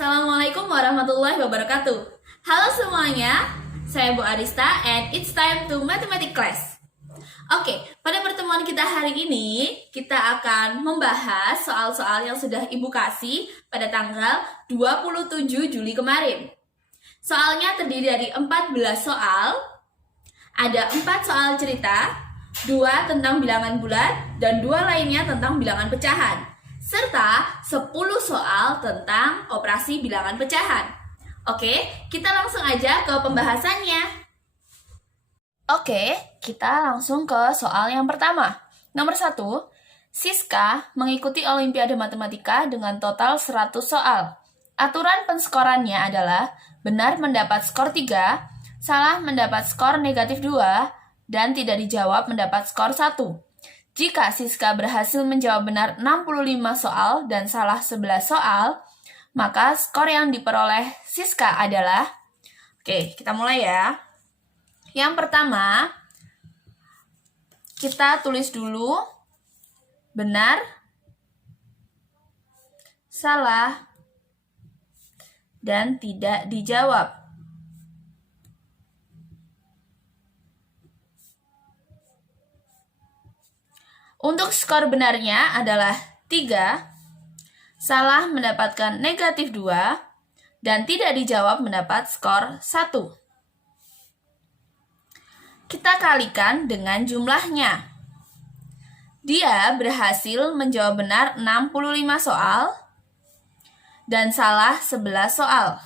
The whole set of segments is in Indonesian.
Assalamualaikum warahmatullahi wabarakatuh. Halo semuanya, saya Bu Arista and it's time to mathematics class. Oke, pada pertemuan kita hari ini, kita akan membahas soal-soal yang sudah Ibu kasih pada tanggal 27 Juli kemarin. Soalnya terdiri dari 14 soal, ada 4 soal cerita, 2 tentang bilangan bulat, dan 2 lainnya tentang bilangan pecahan, serta 10 soal tentang operasi bilangan pecahan. Oke, kita langsung aja ke pembahasannya. Oke, kita langsung ke soal yang pertama. Nomor 1, Siska mengikuti Olimpiade Matematika dengan total 100 soal. Aturan penskorannya adalah benar mendapat skor 3, salah mendapat skor negatif 2, dan tidak dijawab mendapat skor 1. Jika Siska berhasil menjawab benar 65 soal dan salah 11 soal, maka skor yang diperoleh Siska adalah... Oke, kita mulai ya. Yang pertama, kita tulis dulu benar, salah, dan tidak dijawab. Untuk skor benarnya adalah 3, salah mendapatkan negatif 2, dan tidak dijawab mendapat skor 1. Kita kalikan dengan jumlahnya. Dia berhasil menjawab benar 65 soal dan salah 11 soal.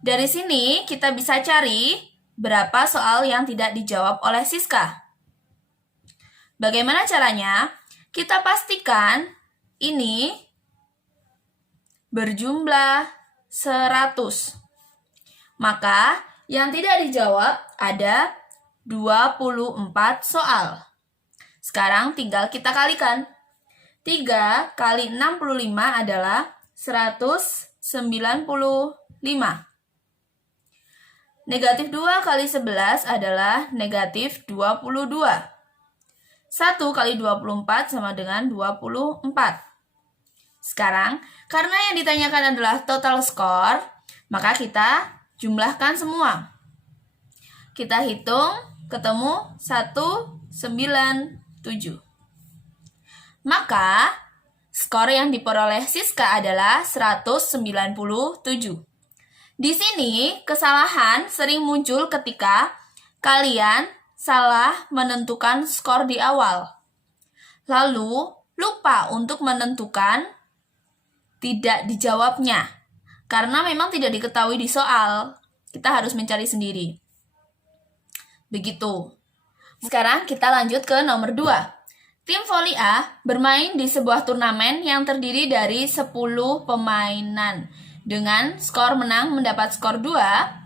Dari sini kita bisa cari berapa soal yang tidak dijawab oleh Siska. Bagaimana caranya? Kita pastikan ini berjumlah 100. Maka yang tidak dijawab ada 24 soal. Sekarang tinggal kita kalikan. 3 kali 65 adalah 195. Negatif 2 kali 11 adalah negatif 22. 1 kali 24 sama dengan 24. Sekarang, karena yang ditanyakan adalah total skor, maka kita jumlahkan semua. Kita hitung, ketemu 197. Maka, skor yang diperoleh Siska adalah 197. Di sini, kesalahan sering muncul ketika kalian salah menentukan skor di awal. Lalu, lupa untuk menentukan tidak dijawabnya. Karena memang tidak diketahui di soal, kita harus mencari sendiri. Begitu. Sekarang kita lanjut ke nomor 2. Tim voli A bermain di sebuah turnamen yang terdiri dari 10 pemainan. Dengan skor menang mendapat skor 2,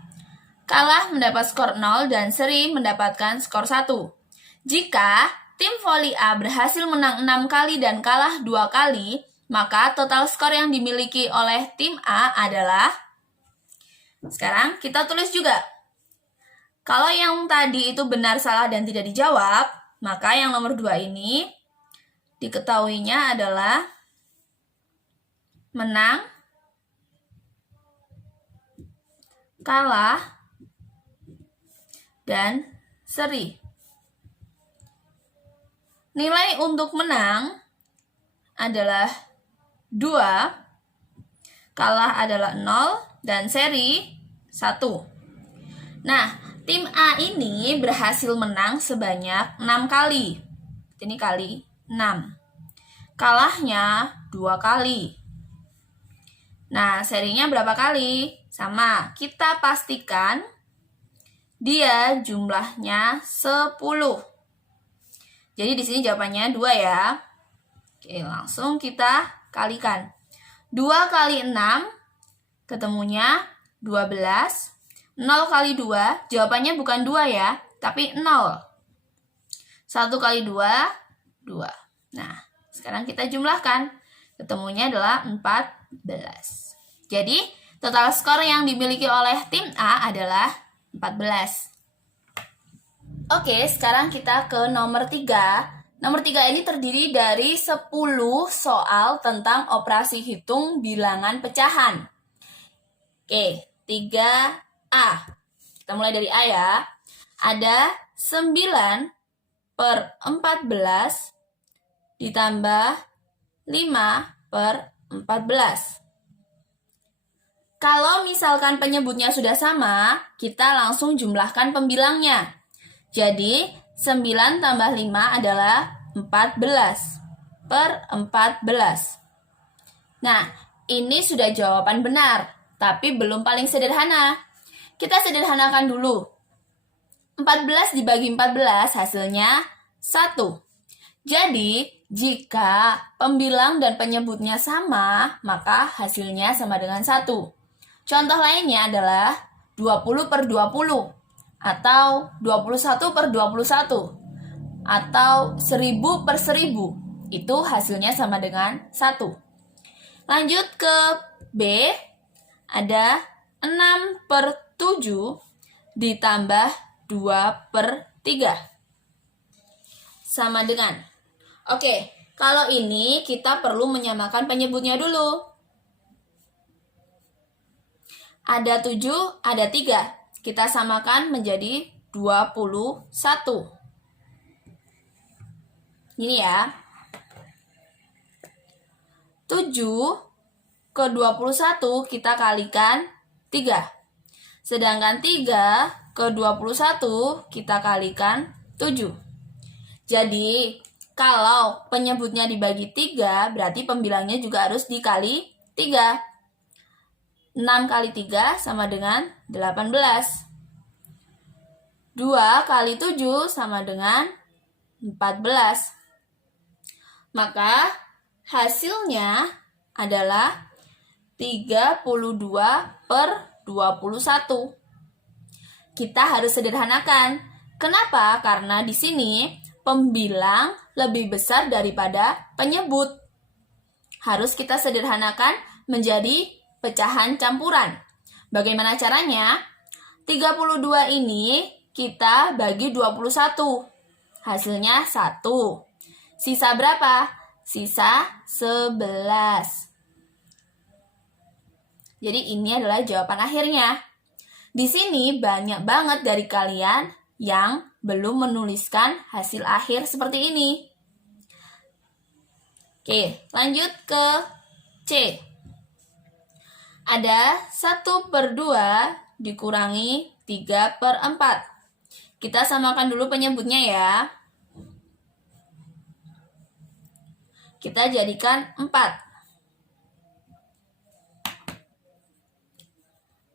kalah mendapat skor 0, dan seri mendapatkan skor 1. Jika tim voli A berhasil menang 6 kali dan kalah 2 kali, maka total skor yang dimiliki oleh tim A adalah... Sekarang kita tulis juga. Kalau yang tadi itu benar, salah, dan tidak dijawab, maka yang nomor 2 ini diketahuinya adalah menang, kalah, dan seri. Nilai untuk menang adalah 2, kalah adalah 0, dan seri 1. Nah, tim A ini berhasil menang sebanyak 6 kali. Ini kali 6. Kalahnya 2 kali. Nah, serinya berapa kali? Sama, kita pastikan dia jumlahnya 10. Jadi di sini jawabannya 2 ya. Oke, langsung kita kalikan. 2 kali 6, ketemunya 12. 0 kali 2, jawabannya bukan 2 ya, tapi 0. 1 kali 2, 2. Nah, sekarang kita jumlahkan. Ketemunya adalah 14. Jadi, total skor yang dimiliki oleh tim A adalah 14. Oke, sekarang kita ke nomor 3. Nomor 3 ini terdiri dari 10 soal tentang operasi hitung bilangan pecahan. Oke, 3A. Kita mulai dari A ya. Ada 9 per 14 ditambah 5 per 14. Kalau misalkan penyebutnya sudah sama, kita langsung jumlahkan pembilangnya. Jadi, 9 tambah 5 adalah 14 per 14. Nah, ini sudah jawaban benar, tapi belum paling sederhana. Kita sederhanakan dulu. 14 dibagi 14 hasilnya 1. Jadi, jika pembilang dan penyebutnya sama, maka hasilnya sama dengan 1. Contoh lainnya adalah 20 per 20. Atau 21 per 21, atau 1000 per 10, itu hasilnya sama dengan 1. Lanjut ke B, ada 6 per 7 ditambah 2 per 3. Sama dengan. Oke, kalau ini kita perlu menyamakan penyebutnya dulu. Ada 7, ada 3. Kita samakan menjadi 21. Ini ya. 7 ke 21 kita kalikan 3. Sedangkan 3 ke 21 kita kalikan 7. Jadi, kalau penyebutnya dibagi 3, berarti pembilangnya juga harus dikali 3. 6 kali 3 sama dengan 18. 2 kali 7 sama dengan 14. Maka hasilnya adalah 32 per 21. Kita harus sederhanakan. Kenapa? Karena di sini pembilang lebih besar daripada penyebut. Harus kita sederhanakan menjadi pecahan campuran. Bagaimana caranya? 32 ini kita bagi 21. Hasilnya 1. Sisa berapa? Sisa 11. Jadi ini adalah jawaban akhirnya. Di sini banyak banget dari kalian yang belum menuliskan hasil akhir seperti ini. Oke, lanjut ke C. Ada 1 per 2 dikurangi 3 per 4. Kita samakan dulu penyebutnya ya. Kita jadikan 4.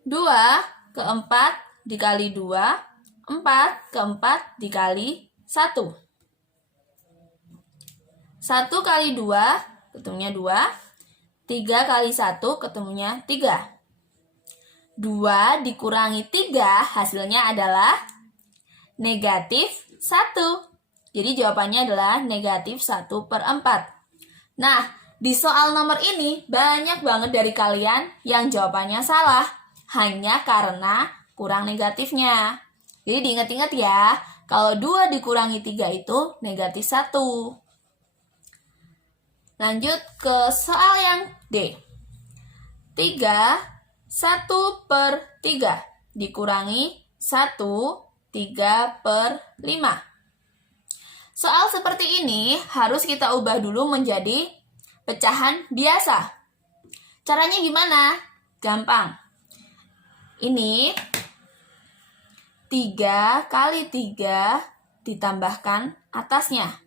2 ke 4 dikali 2, 4 ke 4 dikali 1. 1 kali 2, ketemunya 2. 3 kali 1 ketemunya 3. 2 dikurangi 3 hasilnya adalah negatif 1. Jadi jawabannya adalah negatif 1 per 4. Nah, di soal nomor ini banyak banget dari kalian yang jawabannya salah. Hanya karena kurang negatifnya. Jadi diingat-ingat ya, kalau 2 dikurangi 3 itu negatif 1. Lanjut ke soal yang D. 3, 1 per 3 dikurangi 1, 3 per 5. Soal seperti ini harus kita ubah dulu menjadi pecahan biasa. Caranya gimana? Gampang. Ini 3 kali 3 ditambahkan atasnya.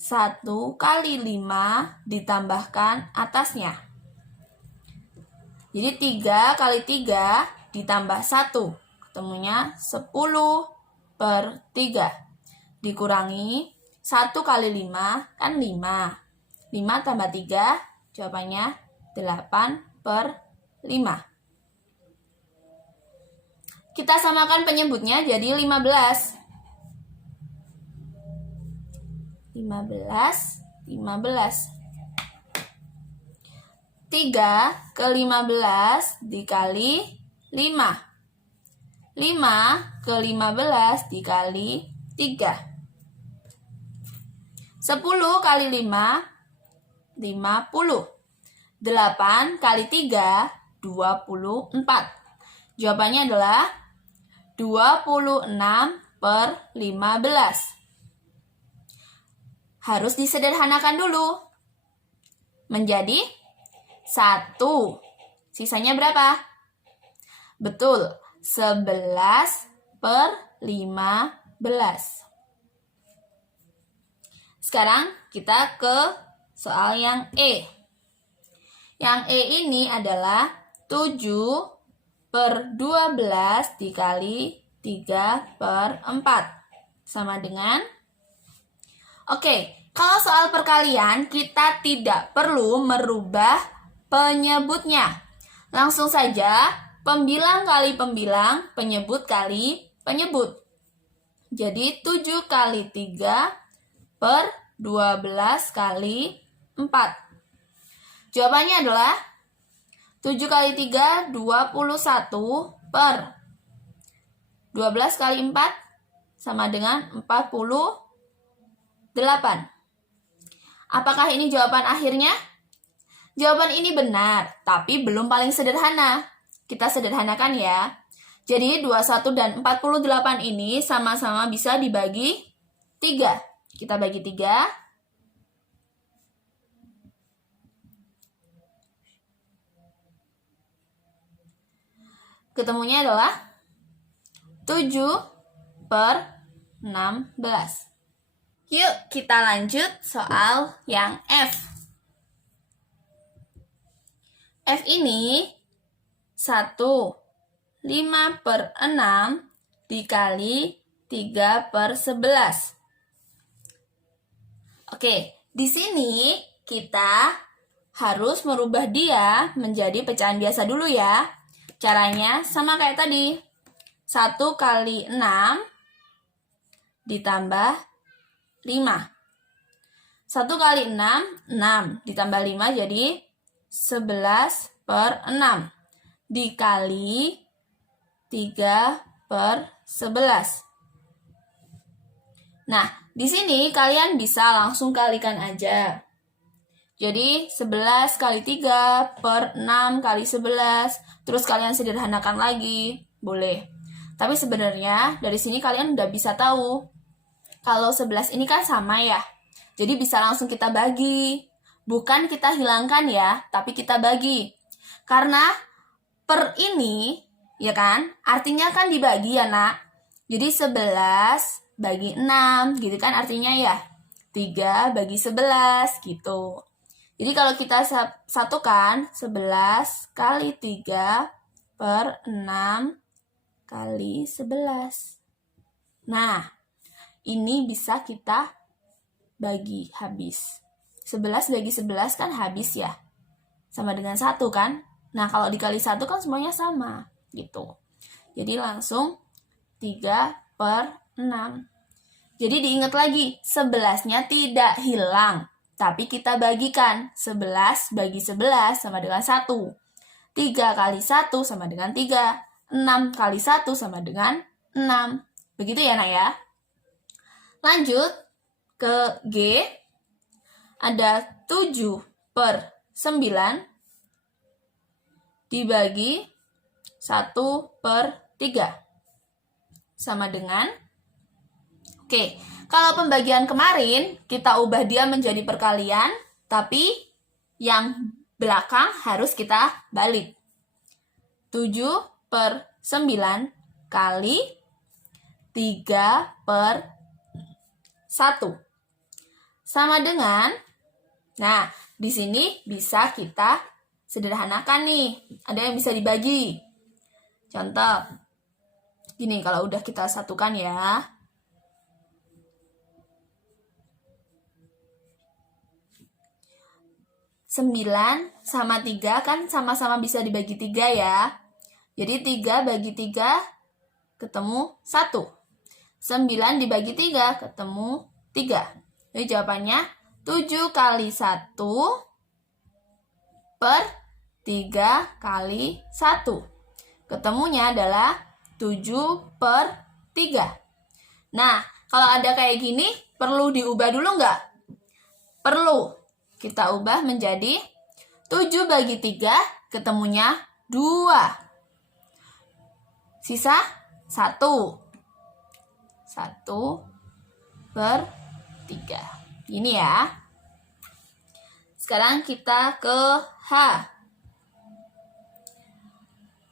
1 kali 5 ditambahkan atasnya. Jadi 3 kali 3 ditambah 1. Ketemunya 10 per 3. Dikurangi 1 kali 5 kan 5. 5 tambah 3 jawabannya 8 per 5. Kita samakan penyebutnya jadi 15. 15. 3 ke 15 dikali 5. 5 ke 15 dikali 3. 10 kali 5, 50. 8 kali 3, 24. Jawabannya adalah 26 per 15. Harus disederhanakan dulu. Menjadi 1. Sisanya berapa? Betul, 11 per 15. Sekarang kita ke soal yang E. Yang E ini adalah 7 per 12 dikali 3 per 4. Sama dengan? Oke, kalau soal perkalian kita tidak perlu merubah penyebutnya. Langsung saja pembilang kali pembilang, penyebut kali penyebut. Jadi 7 kali 3 per 12 kali 4. Jawabannya adalah 7 kali 3, 21 per 12 kali 4 sama dengan 48. Apakah ini jawaban akhirnya? Jawaban ini benar, tapi belum paling sederhana. Kita sederhanakan ya. Jadi 21 dan 48 ini sama-sama bisa dibagi 3. Kita bagi 3. Ketemunya adalah 7 per 16. Yuk kita lanjut soal yang F. F ini 1, 5 per 6 dikali 3 per 11. Oke, di sini kita harus merubah dia menjadi pecahan biasa dulu ya. Caranya sama kayak tadi. 1 kali 6 ditambah 5. 1 kali 6, 6. Ditambah 5 jadi 11 per 6 dikali 3 per 11. Nah, di sini kalian bisa langsung kalikan aja. Jadi 11 kali 3 per 6 kali 11. Terus kalian sederhanakan lagi. Boleh. Tapi sebenarnya dari sini kalian udah bisa tahu. Kalau 11 ini kan sama ya. Jadi bisa langsung kita bagi. Bukan kita hilangkan ya, tapi kita bagi. Karena per ini, ya kan, artinya kan dibagi ya nak. Jadi 11 bagi 6, gitu kan artinya ya. 3 bagi 11, gitu. Jadi kalau kita satukan, 11 kali 3 per 6 kali 11. Nah, ini bisa kita bagi habis. 11 bagi 11 kan habis ya. Sama dengan 1 kan. Nah, kalau dikali 1 kan semuanya sama. Gitu. Jadi langsung 3 per 6. Jadi diingat lagi, 11-nya tidak hilang. Tapi kita bagikan. 11 bagi 11 sama dengan 1. 3 kali 1 sama dengan 3. 6 kali 1 sama dengan 6. Begitu ya nak ya. Lanjut ke G. Ada 7 per 9 dibagi 1 per 3. Sama dengan, oke, kalau pembagian kemarin kita ubah dia menjadi perkalian, tapi yang belakang harus kita balik. 7 per 9 kali 3 per 1. Sama dengan, nah, di sini bisa kita sederhanakan nih. Ada yang bisa dibagi. Contoh, gini kalau udah kita satukan ya. 9 sama 3 kan sama-sama bisa dibagi 3 ya. Jadi 3 bagi 3 ketemu 1. 9 dibagi 3 ketemu 3. Jadi jawabannya 7 kali 1 per 3 kali 1. Ketemunya adalah 7 per 3. Nah, kalau ada kayak gini, perlu diubah dulu nggak? perlu kita ubah menjadi 7 bagi 3, ketemunya 2. Sisa 1. 1/3. Ini ya. Sekarang kita ke H.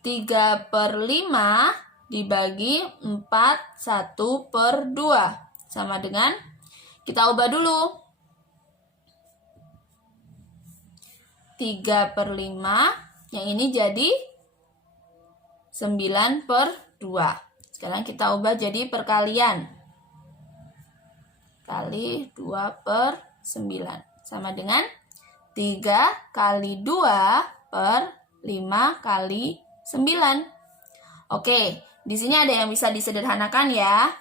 3/5 dibagi 4, 1/2. Sama dengan, kita ubah dulu. 3/5, yang ini jadi 9/2. Sekarang kita ubah jadi perkalian. Kali 2/9. Sama dengan 3 kali 2 per 5 kali 9. Oke, di sini ada yang bisa disederhanakan ya.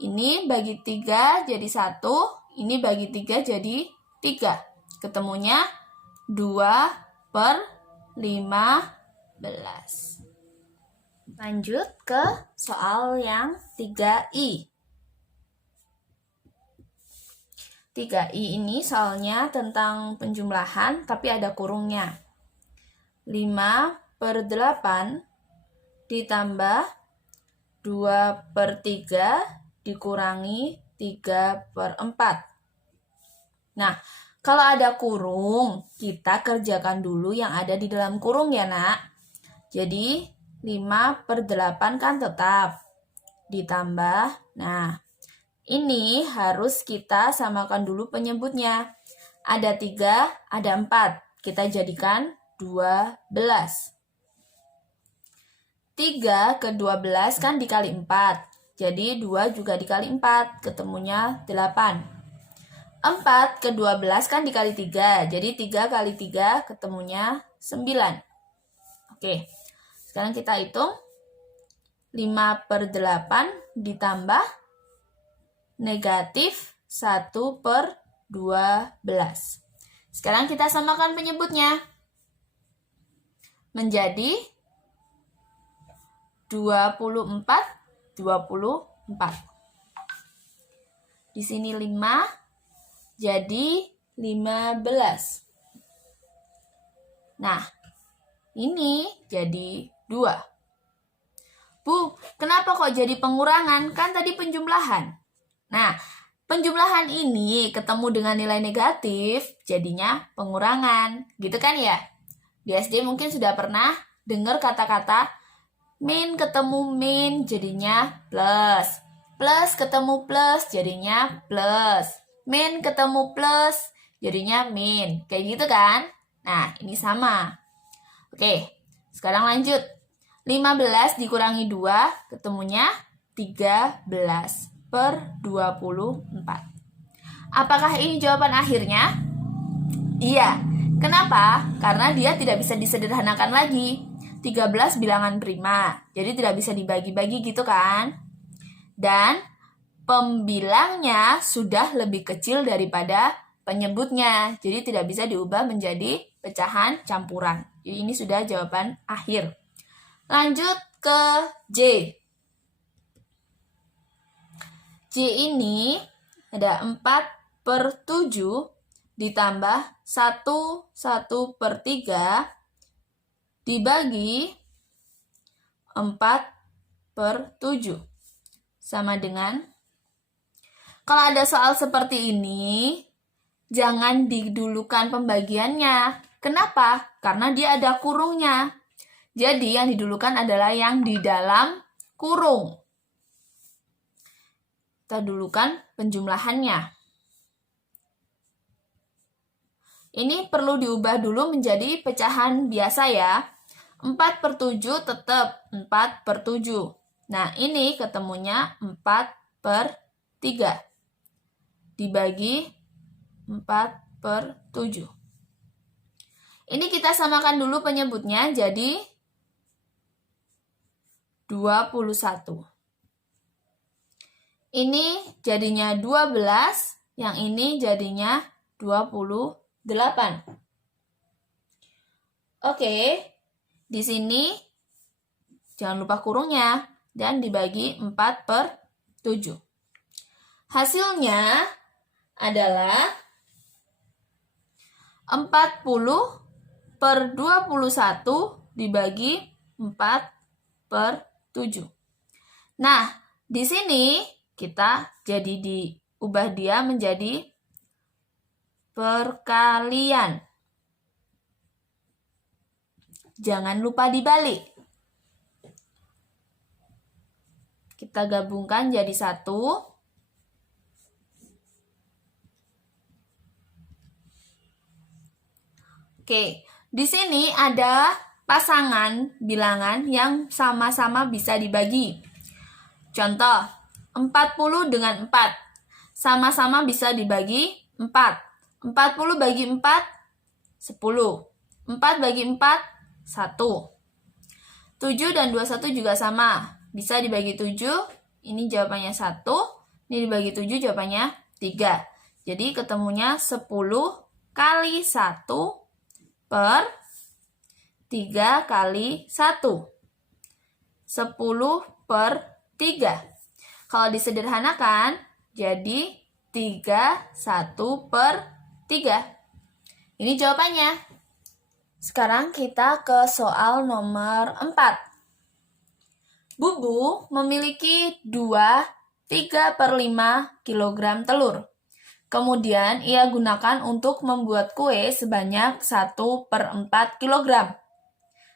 Ini bagi 3 jadi 1, ini bagi 3 jadi 3. Ketemunya 2/15. Lanjut ke soal yang 3I. 3I ini soalnya tentang penjumlahan tapi ada kurungnya. 5/8 ditambah 2/3 dikurangi 3/4. Nah, kalau ada kurung, kita kerjakan dulu yang ada di dalam kurung ya, Nak. Jadi, 5/8 kan tetap. Ditambah, nah, ini harus kita samakan dulu penyebutnya. Ada 3, ada 4. Kita jadikan 12. 3 ke 12 kan dikali 4. Jadi 2 juga dikali 4. Ketemunya 8. 4 ke 12 kan dikali 3. Jadi 3 kali 3 ketemunya 9. Oke. Sekarang kita hitung. 5/8 ditambah negatif 1/12. Sekarang kita samakan penyebutnya. Menjadi 24. Di sini 5 jadi 15. Nah, ini jadi 2. Bu, kenapa kok jadi pengurangan? Kan tadi penjumlahan. Nah, penjumlahan ini ketemu dengan nilai negatif, jadinya pengurangan. Gitu kan ya? Di SD mungkin sudah pernah dengar kata-kata min ketemu min jadinya plus. Plus ketemu plus jadinya plus. Min ketemu plus jadinya min. Kayak gitu kan? Nah, ini sama. Oke, sekarang lanjut. 15 dikurangi 2 ketemunya 13/24. Apakah ini jawaban akhirnya? Iya. Kenapa? Karena dia tidak bisa disederhanakan lagi. 13 bilangan prima. Jadi tidak bisa dibagi-bagi gitu kan? Dan pembilangnya sudah lebih kecil daripada penyebutnya. Jadi tidak bisa diubah menjadi pecahan campuran. Jadi ini sudah jawaban akhir. Lanjut ke J. J ini ada 4/7 ditambah 1/3 dibagi 4/7. Sama dengan, kalau ada soal seperti ini, jangan didulukan pembagiannya. Kenapa? Karena dia ada kurungnya. Jadi yang didulukan adalah yang di dalam kurung. Kita dulukan penjumlahannya. Ini perlu diubah dulu menjadi pecahan biasa ya. 4/7 tetap 4/7. Nah, ini ketemunya 4/3. Dibagi 4/7. Ini kita samakan dulu penyebutnya jadi 21. Ini jadinya 12, yang ini jadinya 28. Oke, di sini jangan lupa kurungnya dan dibagi 4/7. Hasilnya adalah 40/21 dibagi 4/7. Nah, di sini kita jadi diubah dia menjadi perkalian. Jangan lupa dibalik. Kita gabungkan jadi 1. Oke, di sini ada pasangan bilangan yang sama-sama bisa dibagi. Contoh, 40 dengan 4. Sama-sama bisa dibagi 4. 40 bagi 4, 10. 4 bagi 4, 1. 7 dan 21 juga sama. Bisa dibagi 7, ini jawabannya 1. Ini dibagi 7, jawabannya 3. Jadi ketemunya 10 kali 1 per 3 kali 1. 10 per 3. Kalau disederhanakan, jadi 3, 1 per 3. Ini jawabannya. Sekarang kita ke soal nomor 4. Bubu memiliki 3/5 kg telur. Kemudian ia gunakan untuk membuat kue sebanyak 1/4 kg.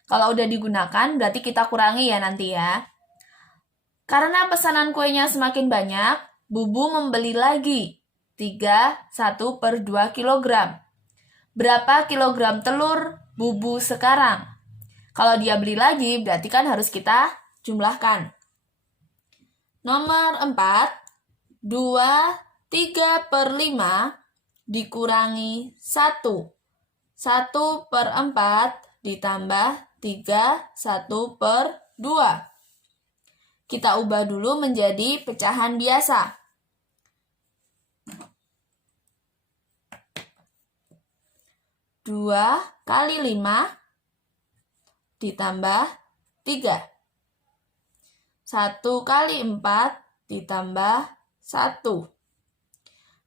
Kalau udah digunakan, berarti kita kurangi ya nanti ya. Karena pesanan kuenya semakin banyak, Bubu membeli lagi 1/2 kg. Berapa kilogram telur Bubu sekarang? Kalau dia beli lagi, berarti kan harus kita jumlahkan. Nomor 4, 3/5 dikurangi 1. 1/4 ditambah 3, 1/2. Kita ubah dulu menjadi pecahan biasa. 2 kali 5 ditambah 3. 1 kali 4 ditambah 1.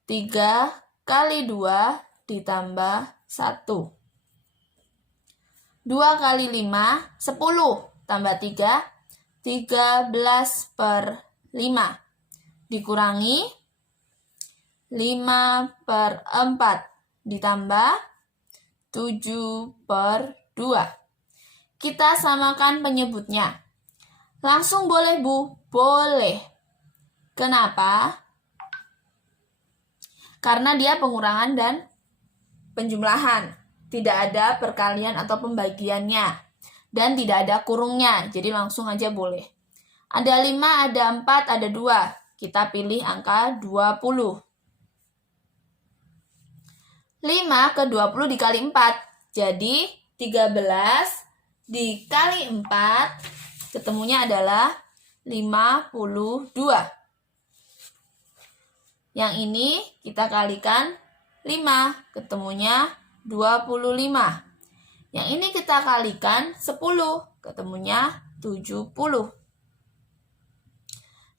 3 kali 2 ditambah 1. 2 kali 5, 10. Tambah 3, 13/5. Dikurangi 5/4. Ditambah 7/2. Kita samakan penyebutnya. Langsung boleh, Bu? Boleh. Kenapa? Karena dia pengurangan dan penjumlahan. Tidak ada perkalian atau pembagiannya. Dan tidak ada kurungnya. Jadi langsung aja boleh. Ada 5, ada 4, ada 2. Kita pilih angka 20. 5 ke 20 dikali 4. Jadi 13 dikali 4, ketemunya adalah 52. Yang ini kita kalikan 5, ketemunya 25. Yang ini kita kalikan 10, ketemunya 70.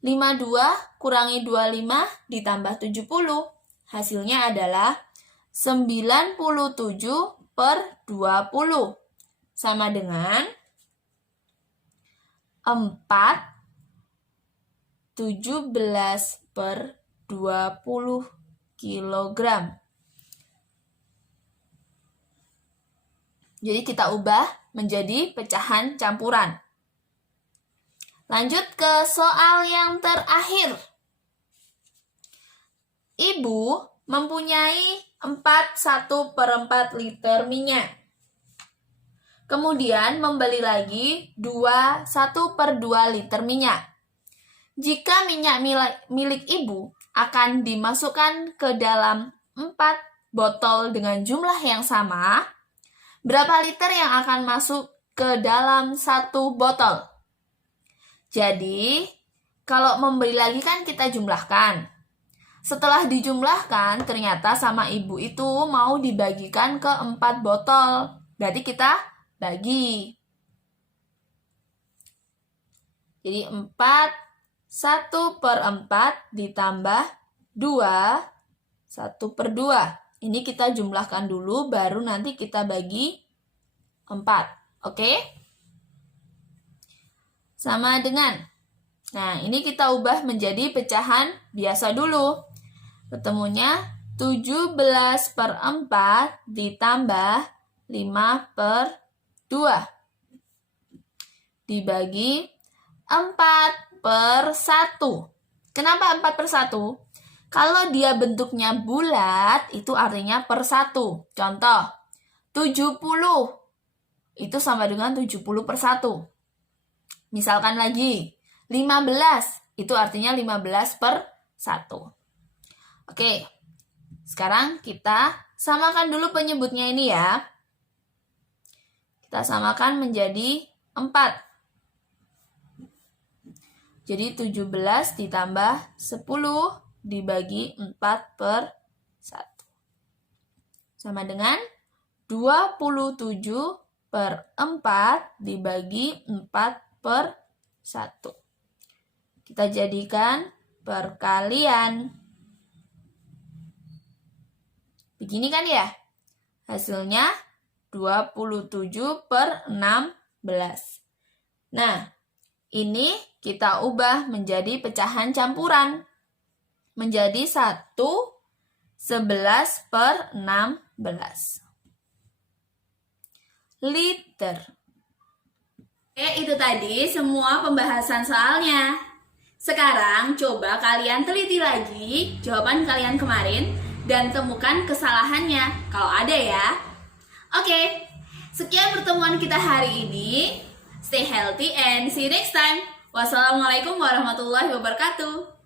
52 kurangi 25 ditambah 70. Hasilnya adalah 97/20. Sama dengan 17/20 kilogram. Jadi kita ubah menjadi pecahan campuran. Lanjut ke soal yang terakhir. Ibu mempunyai 1/4 liter minyak. Kemudian membeli lagi 1/2 liter minyak. Jika minyak milik ibu akan dimasukkan ke dalam 4 botol dengan jumlah yang sama, berapa liter yang akan masuk ke dalam 1 botol? Jadi, kalau membeli lagi kan kita jumlahkan. Setelah dijumlahkan, ternyata sama ibu itu mau dibagikan ke 4 botol. Berarti kita bagi. Jadi 4, 1/4 ditambah 2, 1/2. Ini kita jumlahkan dulu, baru nanti kita bagi 4. Oke? Sama dengan. Nah, ini kita ubah menjadi pecahan biasa dulu. Ketemunya 17 per 4 ditambah 5 per 2. Dibagi 4 per 1. Kenapa 4 per 1? Kalau dia bentuknya bulat, itu artinya per 1. Contoh, 70. Itu sama dengan 70 per 1. Misalkan lagi, 15. Itu artinya 15 per 1. Oke, sekarang kita samakan dulu penyebutnya ini ya. Kita samakan menjadi 4. Jadi 17 ditambah 10 dibagi 4 per 1. Sama dengan 27 per 4 dibagi 4 per 1. Kita jadikan perkalian. Begini kan ya? Hasilnya 27 per 16. Nah, ini kita ubah menjadi pecahan campuran. Menjadi 1, 11 per 16. Liter. Oke, itu tadi semua pembahasan soalnya. Sekarang coba kalian teliti lagi jawaban kalian kemarin dan temukan kesalahannya kalau ada ya. Oke, sekian pertemuan kita hari ini. Stay healthy and see you next time. Wassalamualaikum warahmatullahi wabarakatuh.